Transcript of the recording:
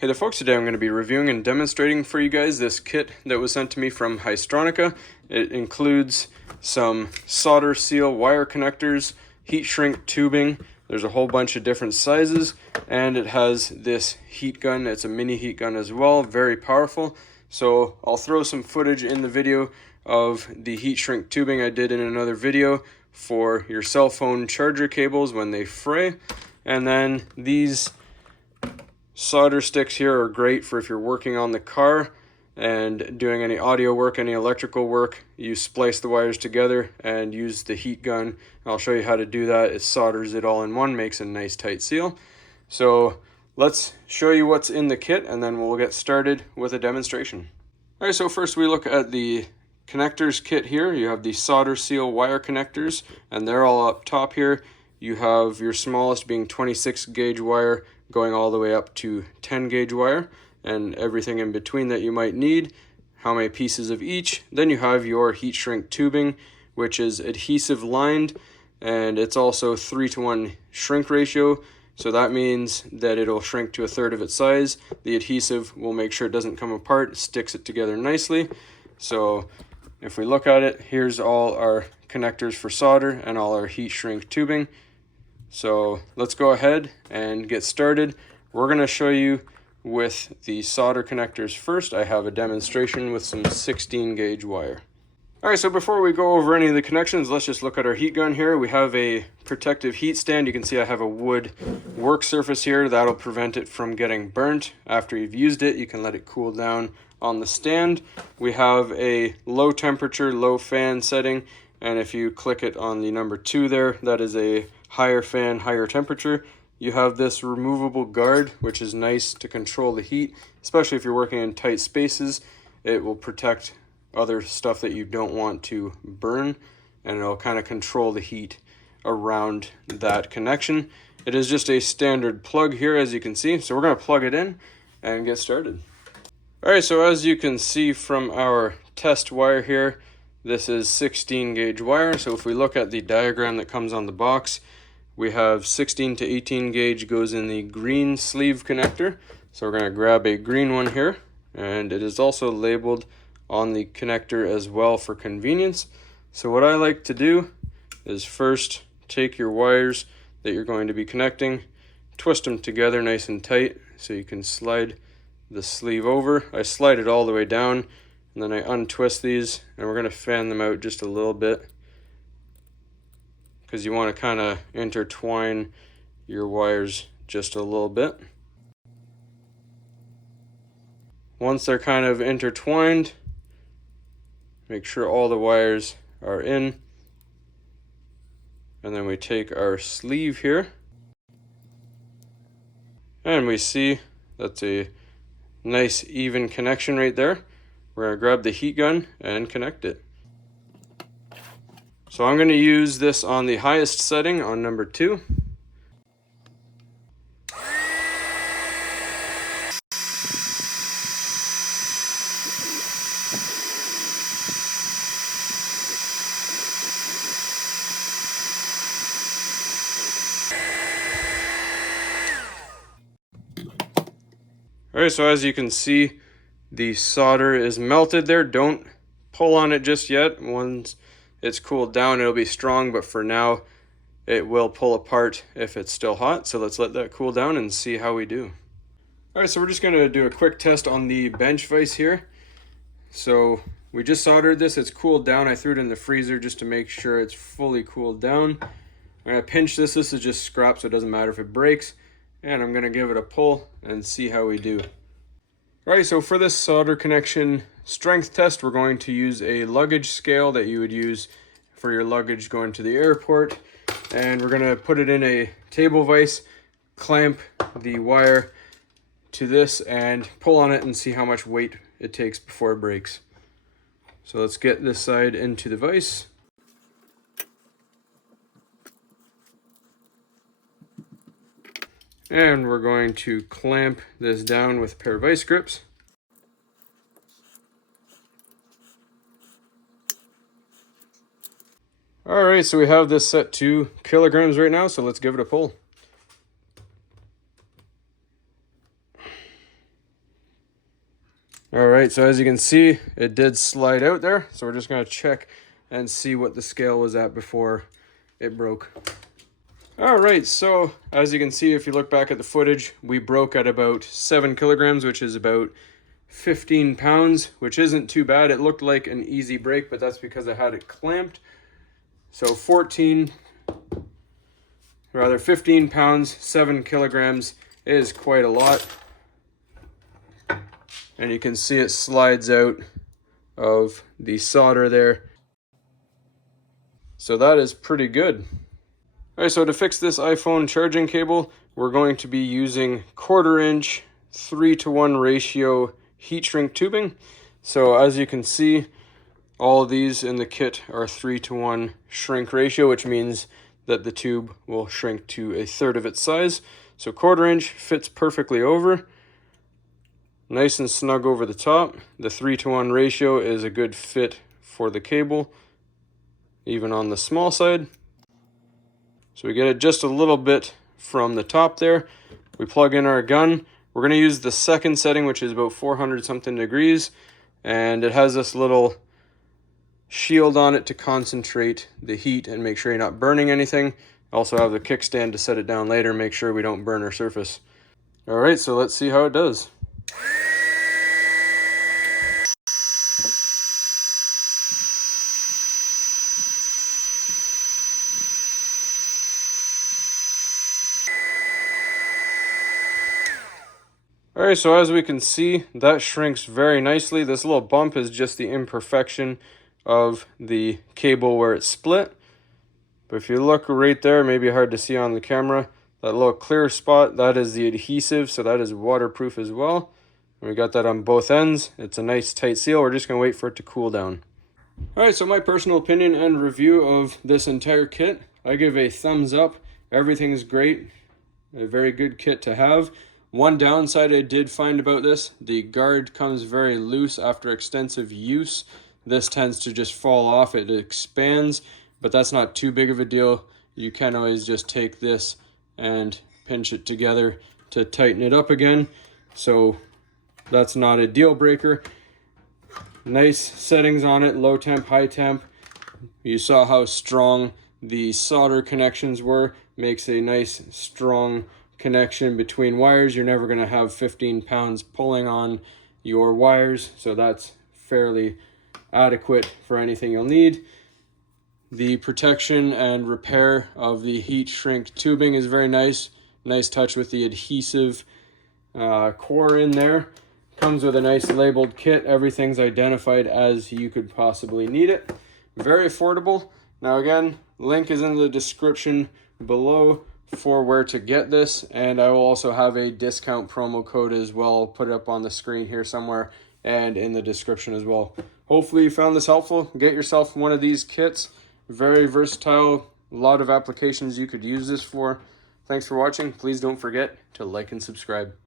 Hey there folks, today I'm going to be reviewing and demonstrating for you guys this kit that was sent to me from Haisstronica. It includes some solder seal wire connectors, heat shrink tubing, there's a whole bunch of different sizes, and it has this heat gun. It's a mini heat gun as well, very powerful. So I'll throw some footage in the video of the heat shrink tubing I did in another video for your cell phone charger cables when they fray. And then these solder sticks here are great for if you're working on the car and doing any audio work, any electrical work. You splice the wires together and use the heat gun. I'll show you how to do that. It solders it all in one, makes a nice tight seal. So let's show you what's in the kit and then we'll get started with a demonstration. All right, so first we look at the connectors kit here. You have the solder seal wire connectors and they're all up top here. You have your smallest being 26 gauge wire going all the way up to 10 gauge wire and everything in between that you might need, how many pieces of each. Then you have your heat shrink tubing, which is adhesive lined, and it's also 3:1 shrink ratio. So that means that it'll shrink to 1/3 of its size. The adhesive will make sure it doesn't come apart, sticks it together nicely. So if we look at it, here's all our connectors for solder and all our heat shrink tubing. So let's go ahead and get started. We're going to show you with the solder connectors first. I have a demonstration with some 16 gauge wire. Alright, so before we go over any of the connections, let's just look at our heat gun here. We have a protective heat stand. You can see I have a wood work surface here. That'll prevent it from getting burnt. After you've used it, you can let it cool down on the stand. We have a low temperature, low fan setting. And if you click it on the number 2 there, that is a higher fan, higher temperature. You have this removable guard, which is nice to control the heat, especially if you're working in tight spaces. It will protect other stuff that you don't want to burn, and it'll kind of control the heat around that connection. It is just a standard plug here, as you can see. So we're going to plug it in and get started. All right, so as you can see from our test wire here, this is 16 gauge wire. So if we look at the diagram that comes on the box, we have 16 to 18 gauge goes in the green sleeve connector. So we're going to grab a green one here, and it is also labeled on the connector as well for convenience. So what I like to do is first take your wires that you're going to be connecting, twist them together nice and tight so you can slide the sleeve over. I slide it all the way down, and then I untwist these, and we're going to fan them out just a little bit because you want to kind of intertwine your wires just a little bit. Once they're kind of intertwined, make sure all the wires are in, and then we take our sleeve here, and we see that's a nice even connection right there. We're going to grab the heat gun and connect it. So I'm going to use this on the highest setting on number 2. Alright, so as you can see, the solder is melted there. Don't pull on it just yet. Once it's cooled down, it'll be strong, but for now, it will pull apart if it's still hot. So let's let that cool down and see how we do. All right, so we're just gonna do a quick test on the bench vise here. So we just soldered this, it's cooled down. I threw it in the freezer just to make sure it's fully cooled down. I'm gonna pinch this. This is just scrap, so it doesn't matter if it breaks. And I'm gonna give it a pull and see how we do. All right, so for this solder connection strength test, we're going to use a luggage scale that you would use for your luggage going to the airport. And we're gonna put it in a table vise, clamp the wire to this and pull on it and see how much weight it takes before it breaks. So let's get this side into the vise. And we're going to clamp this down with a pair of vice grips. All right, so we have this set to kilograms right now, so let's give it a pull. All right, so as you can see, it did slide out there. So we're just gonna check and see what the scale was at before it broke. All right, so as you can see, if you look back at the footage, we broke at about 7 kilograms, which is about 15 pounds, which isn't too bad. It looked like an easy break, but that's because I had it clamped. So 15 pounds, 7 kilograms is quite a lot. And you can see it slides out of the solder there. So that is pretty good. All right, so to fix this iPhone charging cable, we're going to be using 1/4" 3:1 ratio heat shrink tubing. So as you can see, all of these in the kit are 3:1 shrink ratio, which means that the tube will shrink to 1/3 of its size. So 1/4" fits perfectly over. Nice and snug over the top. The 3:1 ratio is a good fit for the cable, even on the small side. So we get it just a little bit from the top there. We plug in our gun. We're going to use the second setting, which is about 400 something degrees. And it has this little shield on it to concentrate the heat and make sure you're not burning anything. Also have the kickstand to set it down later, make sure we don't burn our surface. All right, so let's see how it does. All right, so as we can see, that shrinks very nicely. This little bump is just the imperfection of the cable where it's split. But if you look right there, maybe hard to see on the camera, that little clear spot, that is the adhesive, so that is waterproof as well. And we got that on both ends. It's a nice tight seal. We're just gonna wait for it to cool down. All right, so my personal opinion and review of this entire kit, I give a thumbs up. Everything's great, a very good kit to have. One downside I did find about this, the guard comes very loose after extensive use. This tends to just fall off, it expands, but that's not too big of a deal. You can always just take this and pinch it together to tighten it up again. So that's not a deal breaker. Nice settings on it, low temp, high temp. You saw how strong the solder connections were. Makes a nice strong connection between wires. You're never going to have 15 pounds pulling on your wires, so that's fairly adequate for anything you'll need. The protection and repair of the heat shrink tubing is very nice. Nice touch with the adhesive core in there. Comes with a nice labeled kit. Everything's identified as you could possibly need it. Very affordable. Now again, link is in the description below for where to get this, and I will also have a discount promo code as well. I'll put it up on the screen here somewhere and in the description as well. Hopefully you found this helpful. Get yourself one of these kits. Very versatile, a lot of applications you could use this for. Thanks for watching. Please don't forget to like and subscribe.